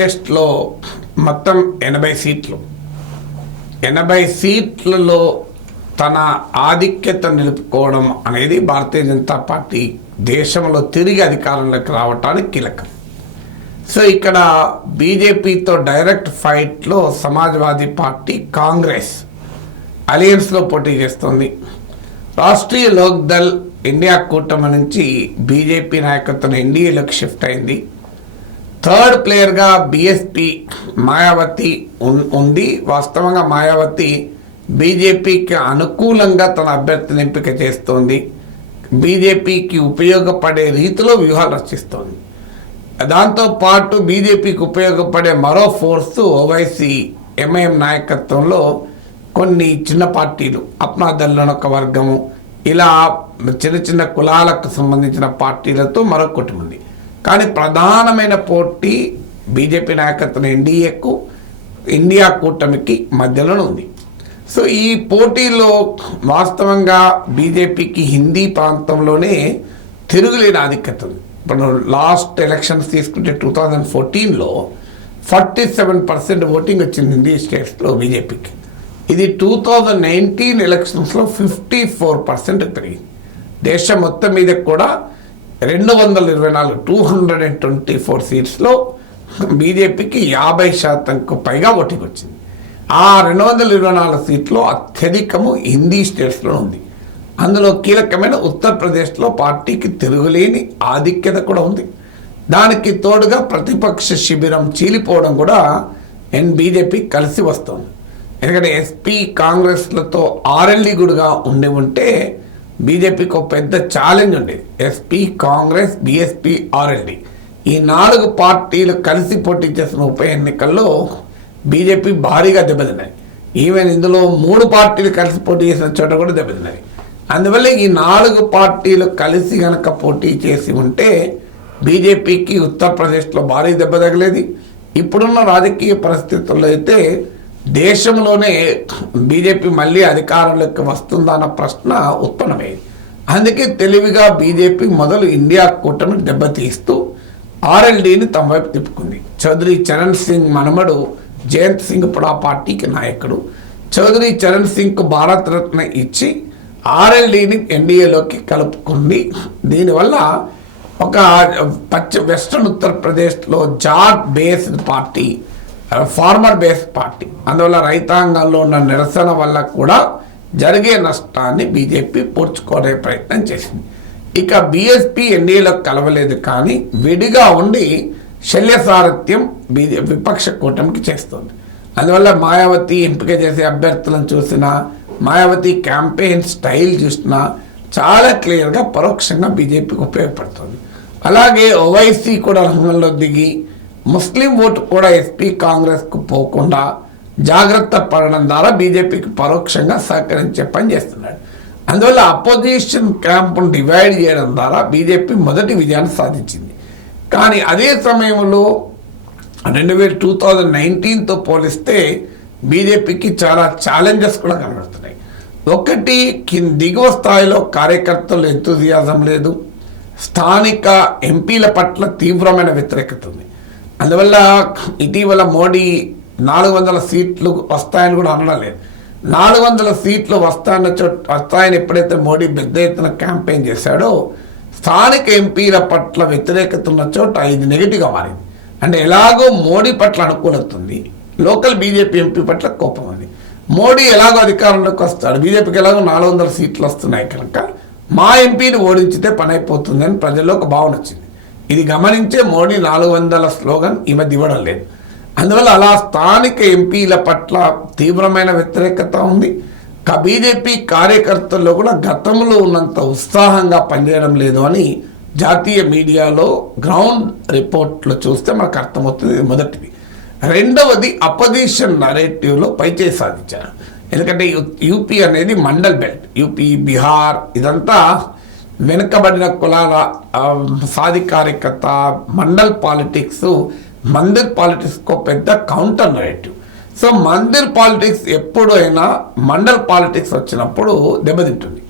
ఉత్తరప్రదేశ్లో మొత్తం 80 సీట్లు. 80 సీట్లలో తన ఆధిక్యత నిలుపుకోవడం అనేది భారతీయ జనతా పార్టీ దేశంలో తిరిగి అధికారంలోకి రావటానికి కీలకం. సో ఇక్కడ బీజేపీతో డైరెక్ట్ ఫైట్లో సమాజ్వాదీ పార్టీ, కాంగ్రెస్ అలయన్స్లో పోటీ చేస్తుంది. రాష్ట్రీయ లోక్దల్ ఇండియా కూటమి నుంచి బీజేపీ నాయకత్వం ఎన్డీఏలోకి షిఫ్ట్ అయింది. థర్డ్ ప్లేయర్గా బీఎస్పీ మాయావతి ఉంది. వాస్తవంగా మాయావతి బీజేపీకి అనుకూలంగా తన అభ్యర్థిని ఎంపిక చేస్తోంది. బీజేపీకి ఉపయోగపడే రీతిలో వ్యూహాలు రచిస్తోంది. దాంతోపాటు బీజేపీకి ఉపయోగపడే మరో ఫోర్సు ఓవైసీ ఎంఐఎం నాయకత్వంలో కొన్ని చిన్న పార్టీలు, అప్నాదల్లోని ఒక వర్గము, ఇలా చిన్న చిన్న కులాలకు సంబంధించిన పార్టీలతో మరో కుటుంబం ఉంది. కానీ ప్రధానమైన పోటీ బీజేపీ నాయకత్వం ఎన్డీఏకు, ఇండియా కూటమికి మధ్యలోనే ఉంది. సో ఈ పోటీలో వాస్తవంగా బీజేపీకి హిందీ ప్రాంతంలోనే తిరుగులేని ఆధిక్యత ఉంది. ఇప్పుడు లాస్ట్ ఎలక్షన్స్ తీసుకుంటే 2014లో 47% ఓటింగ్ వచ్చింది హిందీ స్టేట్స్లో బీజేపీకి. ఇది 2019 ఎలక్షన్స్లో 54% పెరిగింది. దేశం మొత్తం మీద కూడా 224 సీట్స్లో బీజేపీకి 50%కు పైగా ఓటింగ్ వచ్చింది. ఆ 224 సీట్లు అత్యధికము హిందీ స్టేట్స్లో ఉంది. అందులో కీలకమైన ఉత్తరప్రదేశ్లో పార్టీకి తిరుగులేని ఆధిక్యత కూడా ఉంది. దానికి తోడుగా ప్రతిపక్ష శిబిరం చీలిపోవడం కూడా బీజేపీ కలిసి వస్తుంది. ఎందుకంటే ఎస్పీ కాంగ్రెస్లతో ఆర్ఎల్డీ గుడిగా ఉంటే బీజేపీకి ఒక పెద్ద ఛాలెంజ్ ఉండేది. ఎస్పీ, కాంగ్రెస్, బీఎస్పీ, ఆర్ఎల్డీ ఈ 4 పార్టీలు కలిసి పోటీ చేసిన ఉప ఎన్నికల్లో బీజేపీ భారీగా దెబ్బతిన్నాయి. ఈవెన్ ఇందులో 3 పార్టీలు కలిసి పోటీ చేసిన చోట కూడా దెబ్బతిన్నాయి. అందువల్ల ఈ 4 పార్టీలు కలిసి గనక పోటీ చేసి ఉంటే బీజేపీకి ఉత్తరప్రదేశ్లో భారీ దెబ్బ తగిలేది. ఇప్పుడున్న రాజకీయ పరిస్థితుల్లో అయితే దేశంలోనే బీజేపీ మళ్ళీ అధికారంలోకి వస్తుందా అన్న ప్రశ్న ఉత్పన్నమైంది. అందుకే తెలివిగా బీజేపీ మొదలు ఇండియా కూటమిని దెబ్బతీస్తూ ఆర్ఎల్డీని తమ వైపు తిప్పుకుంది. చౌదరి చరణ్ సింగ్ మనమడు జయంత్ సింగ్ ఇప్పుడు ఆ పార్టీకి నాయకుడు. చౌదరి చరణ్ సింగ్కు భారతరత్న ఇచ్చి ఆర్ఎల్డీని ఎన్డీఏలోకి కలుపుకుంది. దీనివల్ల ఒక వెస్ట్రన్ ఉత్తరప్రదేశ్లో Jat based party, farmer based party, అందువల్ల రైతాంగంలో ఉన్న నిరసన వల్ల కూడా జరిగే నష్టాన్ని బీజేపీ పూడ్చుకోనే ప్రయత్నం చేసింది. ఇక బీఎస్పీ ఎన్డీఏలోకి కలవలేదు, కానీ విడిగా ఉండి శల్యసారథ్యం విపక్ష కూటమికి చేస్తుంది. అందువల్ల మాయావతి ఎంపిక చేసే అభ్యర్థులను చూసినా, మాయావతి క్యాంపెయిన్ స్టైల్ చూసినా చాలా క్లియర్గా పరోక్షంగా బీజేపీకి ఉపయోగపడుతుంది. అలాగే ఓవైసీ కూడా రంగంలో దిగి ముస్లిం ఓటు కూడా ఎస్పీ కాంగ్రెస్కు పోకుండా జాగ్రత్త పడడం ద్వారా బీజేపీకి పరోక్షంగా సహకరించే పని చేస్తున్నాడు. అందువల్ల అపోజిషన్ క్యాంపును డివైడ్ చేయడం ద్వారా బీజేపీ మొదటి విజయాన్ని సాధించింది. కానీ అదే సమయంలో 2019తో పోలిస్తే బీజేపీకి చాలా ఛాలెంజెస్ కూడా కనబడుతున్నాయి. ఒకటి, దిగువ స్థాయిలో కార్యకర్తలు ఎంతూజియాజం లేదు, స్థానిక ఎంపీల పట్ల తీవ్రమైన వ్యతిరేకత ఉంది. అందువల్ల ఇటీవల మోడీ 400 సీట్లు వస్తాయని కూడా అనడం లేదు. 400 సీట్లు వస్తాయని ఎప్పుడైతే మోడీ పెద్ద ఎత్తున క్యాంపెయిన్ చేశాడో స్థానిక ఎంపీల పట్ల వ్యతిరేకత ఉన్న చోట ఇది నెగిటివ్గా మారింది. అంటే ఎలాగో మోడీ పట్ల అనుకూలత ఉంది, లోకల్ బీజేపీ ఎంపీ పట్ల కోపం ఉంది. మోడీ ఎలాగో అధికారంలోకి వస్తాడు, బీజేపీకి ఎలాగో 400 సీట్లు వస్తున్నాయి కనుక మా ఎంపీని ఓడించితే పని అయిపోతుందని ప్రజల్లో ఒక భావన వచ్చింది. ఇది గమనించే మోడీ 400 స్లోగన్ ఈ మధ్య ఇవ్వడం లేదు. అందువల్ల అలా స్థానిక ఎంపీల పట్ల తీవ్రమైన వ్యతిరేకత ఉంది. బీజేపీ కార్యకర్తల్లో కూడా గతంలో ఉన్నంత ఉత్సాహంగా పనిచేయడం లేదు అని జాతీయ మీడియాలో గ్రౌండ్ రిపోర్ట్లు చూస్తే మనకు అర్థమవుతుంది. మొదటిది. రెండవది, అపోజిషన్ నరేటివ్లో పైచేయి సాధించారు. ఎందుకంటే యూపీ అనేది మండల్ బెల్ట్, యూపీ, బీహార్ ఇదంతా వెనుకబడిన కులాల సాధికారికత, మండల్ పాలిటిక్స్, మందిర్ పాలిటిక్స్కు పెద్ద counter narrative. So Mandir politics ఎప్పుడైనా మండల్ పాలిటిక్స్ వచ్చినప్పుడు దెబ్బతింటుంది.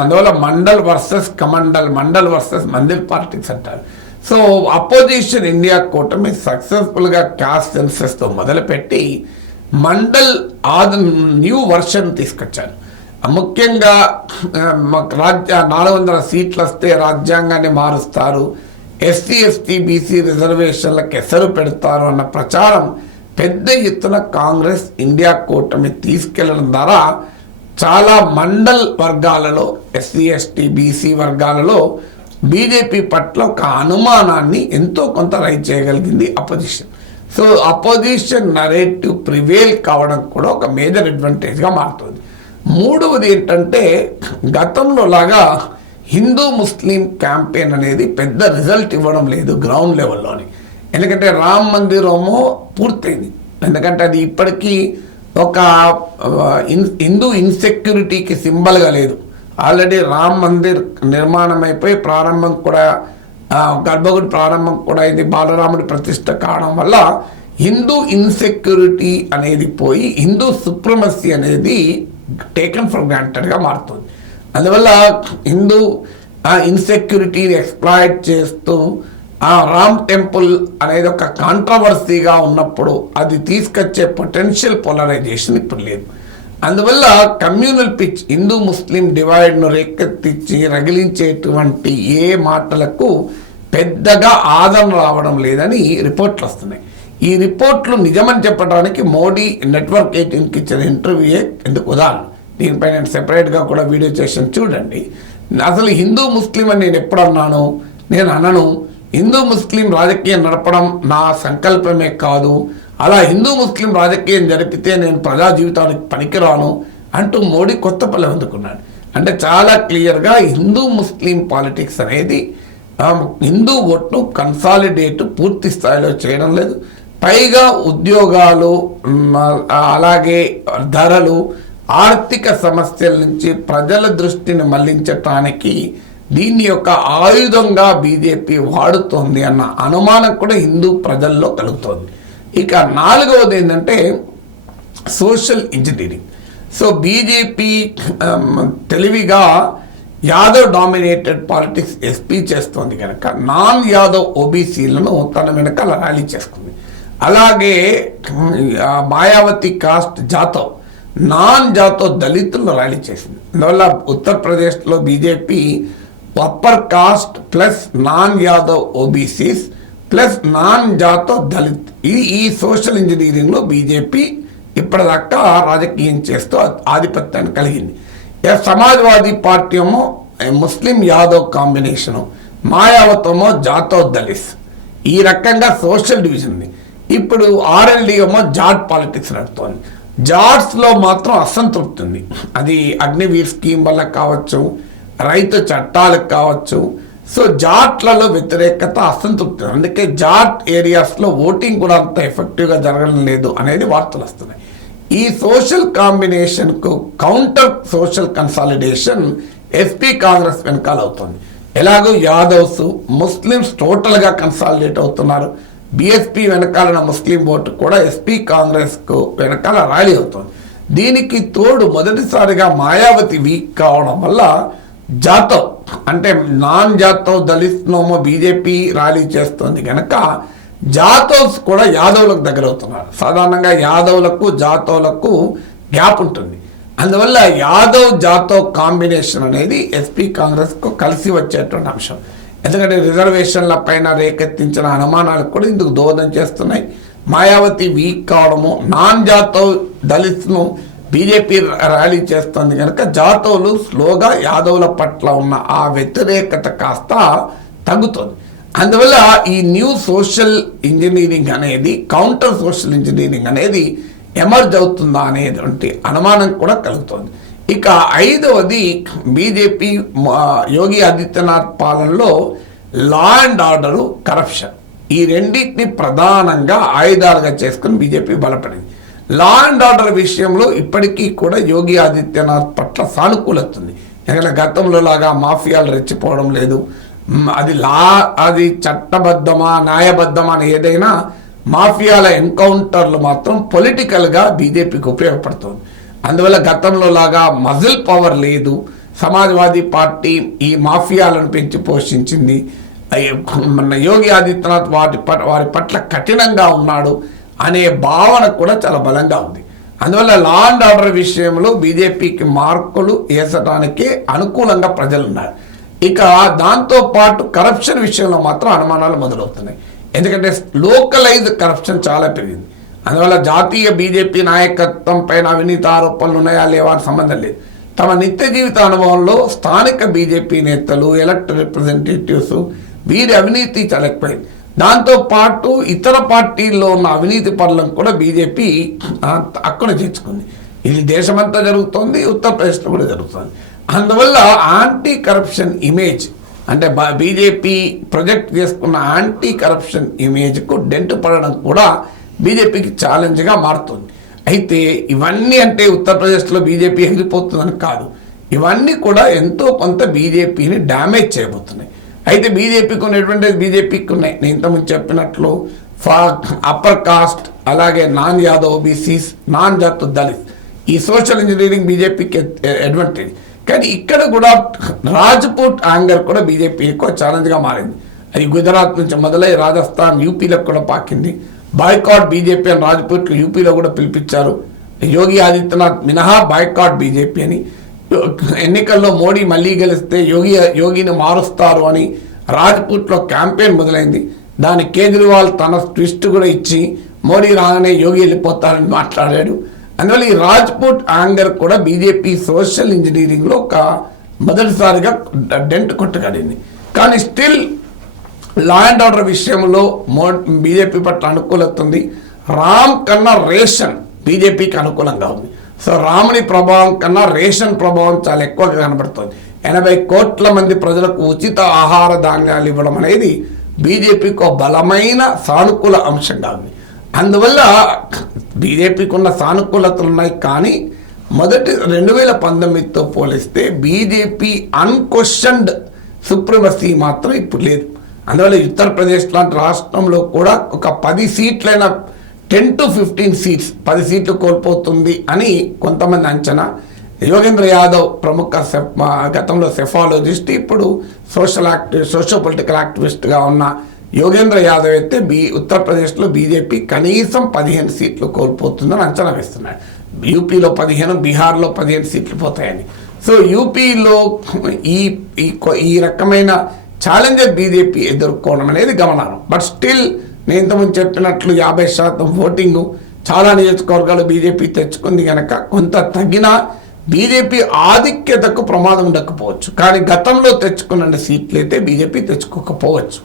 అందువల్ల mandal versus Kamandal, mandal versus Mandir politics అంటారు. సో అపోజిషన్ ఇండియా కూటమి సక్సెస్ఫుల్గా క్యాస్ట్ సెన్సెస్తో మొదలుపెట్టి మండల్ న్యూ వర్షన్ తీసుకొచ్చారు. ముఖ్యంగా 400 సీట్లు వస్తే రాజ్యాంగాన్ని మారుస్తారు, ఎస్సీ ఎస్టీ బీసీ రిజర్వేషన్లకు ఎసరు పెడతారు అన్న ప్రచారం పెద్ద ఎత్తున కాంగ్రెస్ ఇండియా కూటమి తీసుకెళ్లడం ద్వారా చాలా మండల్ వర్గాలలో, ఎస్సీ ఎస్టీ బీసీ వర్గాలలో బీజేపీ పట్ల ఒక అనుమానాన్ని ఎంతో కొంత రైజ్ చేయగలిగింది opposition. So opposition narrative prevail కావడం కూడా ఒక మేజర్ అడ్వాంటేజ్గా మారుతుంది. మూడవది ఏంటంటే, గతంలో లాగా హిందూ ముస్లిం క్యాంపెయిన్ అనేది పెద్ద రిజల్ట్ ఇవ్వడం లేదు గ్రౌండ్ లెవెల్లోని. ఎందుకంటే రామ్ మందిరమో పూర్తయింది, ఎందుకంటే అది ఇప్పటికీ ఒక హిందూ ఇన్సెక్యూరిటీకి సింబల్గా లేదు. ఆల్రెడీ రామ్ మందిర్ నిర్మాణం అయిపోయి ప్రారంభం కూడా, గర్భగుడి ప్రారంభం కూడా అయింది. బాలరాముడి ప్రతిష్ట కావడం వల్ల హిందూ ఇన్సెక్యూరిటీ అనేది పోయి హిందూ సుప్రమసీ అనేది టేకన్ ఫర్ గ్రాంటెడ్గా మారుతుంది. అందువల్ల హిందూ ఇన్సెక్యూరిటీని ఎక్స్ప్లాయిట్ చేస్తూ రామ్ టెంపుల్ అనేది ఒక కాంట్రవర్సీగా ఉన్నప్పుడు అది తీసుకొచ్చే పొటెన్షియల్ పోలరైజేషన్ ఇప్పుడు లేదు. అందువల్ల కమ్యూనల్ పిచ్, హిందూ ముస్లిం డివైడ్ను రేకెత్తించి రగిలించేటువంటి ఏ మాటలకు పెద్దగా ఆదరణ రావడం లేదని రిపోర్ట్లు వస్తున్నాయి. ఈ రిపోర్ట్లు నిజమని చెప్పడానికి మోడీ నెట్వర్క్ 18కి ఇచ్చిన ఇంటర్వ్యూయే ఎందుకు ఉదాహరణ. దీనిపై నేను సెపరేట్గా కూడా వీడియో చేసాను, చూడండి. అసలు హిందూ ముస్లిం అని నేను ఎప్పుడు అన్నాను? నేను అనను. హిందూ ముస్లిం రాజకీయం నడపడం నా సంకల్పమే కాదు, అలా హిందూ ముస్లిం రాజకీయం జరిపితే నేను ప్రజా జీవితానికి పనికిరాను అంటూ మోడీ కొత్త పల్లె అందుకున్నాడు. అంటే చాలా క్లియర్గా హిందూ ముస్లిం పాలిటిక్స్ అనేది హిందూ ఓట్ను కన్సాలిడేట్ పూర్తి స్థాయిలో చేయడం లేదు. పైగా ఉద్యోగాలు, అలాగే ధరలు, ఆర్థిక సమస్యల నుంచి ప్రజల దృష్టిని మళ్లించటానికి దీన్ని యొక్క ఆయుధంగా బీజేపీ వాడుతోంది అన్న అనుమానం కూడా హిందూ ప్రజల్లో కలుగుతోంది. ఇక నాలుగవది ఏంటంటే సోషల్ ఇంజనీరింగ్. సో బీజేపీ తెలివిగా యాదవ్ డామినేటెడ్ పాలిటిక్స్ ఎస్పీ చేస్తోంది కనుక నాన్ యాదవ్ ఓబీసీలను తన వెనకాల ర్యాలీ చేసుకుంది. అలాగే మాయావతి కాస్ట్ జాతవ్, నాన్ జాతవ్ దళితులను ర్యాలీ చేసింది. అందువల్ల ఉత్తరప్రదేశ్లో BJP upper caste plus non Yadav OBCs plus non Jatav Dalit, ఈ సోషల్ ఇంజనీరింగ్లో బీజేపీ ఇప్పటిదాకా రాజకీయం చేస్తూ ఆధిపత్యాన్ని కలిగింది. సమాజ్వాదీ పార్టీ ఏమో ముస్లిం యాదవ్ కాంబినేషను, మాయావతమో జాతవ్ దళిత్, ఈ రకంగా సోషల్ డివిజన్ ఉంది. ఇప్పుడు ఆర్ఎల్డీ ఏమో జాట్ పాలిటిక్స్ నడుతోంది. జాట్స్లో మాత్రం అసంతృప్తి ఉంది. అది అగ్నివీర్ స్కీమ్ వల్ల కావచ్చు, రైతు చట్టాలకు కావచ్చు. సో జాట్లలో వ్యతిరేకత, అసంతృప్తి. అందుకే జాట్ ఏరియాస్లో ఓటింగ్ కూడా అంత ఎఫెక్టివ్గా జరగడం లేదు అనేది వార్తలు వస్తున్నాయి. ఈ సోషల్ కాంబినేషన్కు counter social consolidation SP Congress వెనకాల అవుతుంది. ఎలాగో యాదవ్స్, ముస్లిమ్స్ టోటల్గా కన్సాలిడేట్ అవుతున్నారు. బీఎస్పీ వెనకాలన ముస్లిం ఓటు కూడా ఎస్పీ కాంగ్రెస్కు వెనకాల ర్యాలీ అవుతుంది. దీనికి తోడు మొదటిసారిగా మాయావతి వీక్ కావడం వల్ల జాతవ్ అంటే నాన్ జాతవ్ దళిత్నోమో బీజేపీ ర్యాలీ చేస్తుంది కనుక జాతవ్స్ కూడా యాదవులకు దగ్గర అవుతున్నారు. సాధారణంగా యాదవులకు జాతవులకు గ్యాప్ ఉంటుంది. అందువల్ల యాదవ్ జాతవ్ కాంబినేషన్ అనేది ఎస్పీ కాంగ్రెస్కు కలిసి వచ్చేటువంటి అంశం. ఎందుకంటే రిజర్వేషన్ల పైన రేకెత్తించిన అనుమానాలకు కూడా ఇందుకు దోహదం చేస్తున్నాయి. మాయావతి వీక్ కావడము, నాన్ జాతవ్ దళిత్ను బీజేపీ ర్యాలీ చేస్తుంది కనుక జాతవులు స్లోగా యాదవుల పట్ల ఉన్న ఆ వ్యతిరేకత కాస్త తగ్గుతుంది. అందువల్ల ఈ న్యూ సోషల్ ఇంజనీరింగ్ అనేది, కౌంటర్ సోషల్ ఇంజనీరింగ్ అనేది ఎమర్జ్ అవుతుందా అనేటువంటి అనుమానం కూడా కలుగుతుంది. ఇక ఐదవది బీజేపీ యోగి ఆదిత్యనాథ్ పాలనలో లా అండ్ ఆర్డరు, కరప్షన్, ఈ రెండింటిని ప్రధానంగా ఆయుధాలుగా చేసుకుని బీజేపీ బలపడింది. లా అండ్ ఆర్డర్ విషయంలో ఇప్పటికీ కూడా యోగి ఆదిత్యనాథ్ పట్ల సానుకూలత ఉంది. ఎందుకంటే గతంలో లాగా మాఫియాలు రెచ్చిపోవడం లేదు. అది చట్టబద్ధమా న్యాయబద్ధమా అని ఏదైనా మాఫియాల ఎన్కౌంటర్లు మాత్రం పొలిటికల్గా బీజేపీకి ఉపయోగపడుతుంది. అందువల్ల గతంలో లాగా మజిల్ పవర్ లేదు. సమాజ్వాదీ పార్టీ ఈ మాఫియాలను పెంచి పోషించింది. మన యోగి ఆదిత్యనాథ్ వారి పట్ల కఠినంగా ఉన్నాడు అనే భావన కూడా చాలా బలంగా ఉంది. అందువల్ల లా అండ్ ఆర్డర్ విషయంలో బీజేపీకి మార్కులు వేసడానికే అనుకూలంగా ప్రజలు ఉన్నారు. ఇక దాంతోపాటు కరప్షన్ విషయంలో మాత్రం అనుమానాలు మొదలవుతున్నాయి. ఎందుకంటే లోకలైజ్ కరప్షన్ చాలా పెరిగింది. అందువల్ల జాతీయ బీజేపీ నాయకత్వం పైన అవినీతి ఆరోపణలు ఉన్నాయా లేవా అని సంబంధం లేదు. తమ నిత్య జీవిత అనుభవంలో స్థానిక బీజేపీ నేతలు, ఎలక్టెడ్ రిప్రజెంటేటివ్స్ వీరి అవినీతి చాలా ఎక్కువైంది. దాంతోపాటు ఇతర పార్టీల్లో ఉన్న అవినీతి పనులను కూడా బీజేపీ అక్కడ చేర్చుకుంది. ఇది దేశమంతా జరుగుతోంది, ఉత్తరప్రదేశ్లో కూడా జరుగుతుంది. అందువల్ల యాంటీ కరప్షన్ ఇమేజ్ అంటే బీజేపీ ప్రొజెక్ట్ చేసుకున్న యాంటీ కరప్షన్ ఇమేజ్కు డెంట్ పడడం కూడా బీజేపీకి ఛాలెంజ్గా మారుతుంది. అయితే ఇవన్నీ అంటే ఉత్తరప్రదేశ్లో బీజేపీ ఎగిరిపోతుందని కాదు, ఇవన్నీ కూడా ఎంతో కొంత బీజేపీని డ్యామేజ్ చేయబోతున్నాయి. అయితే బీజేపీకి ఉన్న అడ్వాంటేజ్ బీజేపీకి ఉన్నాయి. నేను ఇంతకుముందు చెప్పినట్లు అప్పర్ కాస్ట్, అలాగే నాన్ యాదవ్ ఓబీసీస్, నాన్ జాతు దళిత్, ఈ సోషల్ ఇంజనీరింగ్ బీజేపీకి అడ్వాంటేజ్. కానీ ఇక్కడ కూడా రాజ్పూట్ యాంగర్ కూడా బీజేపీకి ఛాలెంజ్గా మారింది. అది గుజరాత్ నుంచి మొదలై రాజస్థాన్, యూపీలకు కూడా పాకింది. బాయ్కాట్ బీజేపీ అని రాజ్పూట్లు యూపీలో కూడా పిలిపించారు. యోగి ఆదిత్యనాథ్ మినహా బాయ్కాట్ బీజేపీ అని. ఎన్నికల్లో మోడీ మళ్ళీ గెలిస్తే యోగిని మారుస్తారు అని రాజ్పూట్లో క్యాంపెయిన్ మొదలైంది. దాని కేజ్రీవాల్ తన ట్విస్ట్ కూడా ఇచ్చి మోడీ రాగానే యోగి వెళ్ళిపోతారని మాట్లాడాడు. అందువల్ల ఈ రాజ్పూట్ యాంగర్ కూడా బీజేపీ సోషల్ ఇంజనీరింగ్లో ఒక మొదటిసారిగా డెంట్ కొట్టగడింది. కానీ స్టిల్ లా అండ్ ఆర్డర్ విషయంలో బీజేపీ పట్ల అనుకూలత ఉంది. రామ్ కన్నా రేషన్ బీజేపీకి అనుకూలంగా ఉంది. సో రాముని ప్రభావం కన్నా రేషన్ ప్రభావం చాలా ఎక్కువగా కనబడుతుంది. 80 కోట్ల మంది ప్రజలకు ఉచిత ఆహార ధాన్యాలు ఇవ్వడం అనేది బీజేపీకి ఒక బలమైన సానుకూల అంశంగా ఉంది. అందువల్ల బీజేపీకి ఉన్న సానుకూలతలు ఉన్నాయి. కానీ మొదటి 2019తో పోలిస్తే బీజేపీ అన్క్వశ్చన్డ్ సుప్రీమసీ మాత్రం ఇప్పుడు లేదు. అందువల్ల ఉత్తరప్రదేశ్ లాంటి రాష్ట్రంలో కూడా ఒక 10 సీట్లైన 10 to 15 సీట్స్ 10 సీట్లు కోల్పోతుంది అని కొంతమంది అంచనా. యోగేంద్ర యాదవ్ ప్రముఖ గతంలో సెఫాలజిస్ట్, ఇప్పుడు సోషో పొలిటికల్ యాక్టివిస్ట్గా ఉన్న యోగేంద్ర యాదవ్ అయితే ఉత్తరప్రదేశ్లో బీజేపీ కనీసం 15 సీట్లు కోల్పోతుందని అంచనా వేస్తున్నాడు. యూపీలో 15, బీహార్లో 15 సీట్లు పోతాయని. సో యూపీలో ఈ రకమైన ఛాలెంజర్ బీజేపీ ఎదుర్కోవడం అనేది గమనార్హం. బట్ స్టిల్ నేను ఇంతకుముందు చెప్పినట్లు 50% ఓటింగు చాలా నియోజకవర్గాలు బీజేపీ తెచ్చుకుంది కనుక కొంత తగిన బీజేపీ ఆధిక్యతకు ప్రమాదం ఉండకపోవచ్చు. కానీ గతంలో తెచ్చుకున్న సీట్లు అయితే బీజేపీ తెచ్చుకోకపోవచ్చు.